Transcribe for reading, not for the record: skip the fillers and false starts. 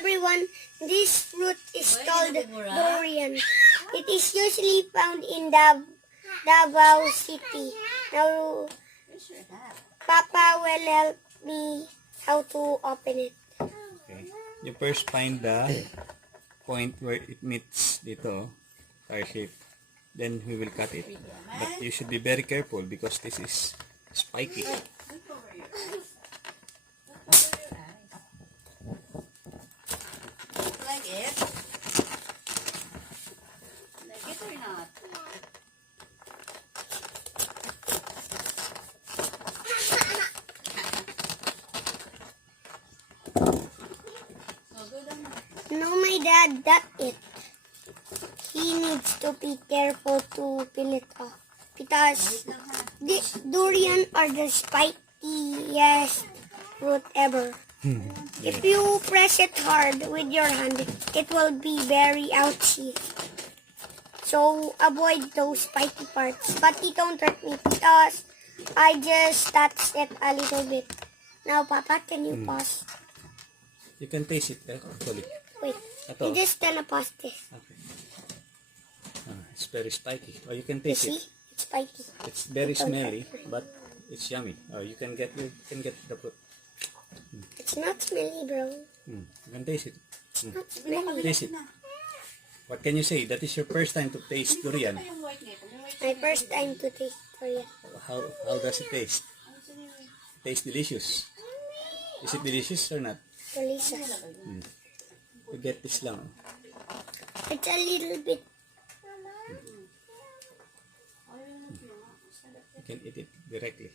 everyone, this fruit is called durian. It is usually found in Davao City. Now, Papa will help me how to open it. Okay. You first find the point where it meets dito, star shape. Then we will cut it. But you should be very careful because this is spiky. Like it? Like it or not? No, my dad, that's it. He needs to be careful to peel it off. Because the durian are the spikiest fruit ever. If you press it hard with your hand, it will be very ouchy. So avoid those spiky parts. But it don't hurt me because I just touched it a little bit. Now, Papa, can you pause? You can taste it actually. Wait, Ito. you just gonna pause this. Okay. It's very spiky. Or you can You taste see? it. It's spiky. It's very smelly, but it's yummy. You can get the fruit. It's not smelly, bro. You can taste it. Not smelly. Taste it. What can you say? That is your first time to taste durian. My first time to taste durian. How does it taste? Tastes delicious. Is it delicious or not? Delicious. You get this lang. It's a little bit. You can eat it directly.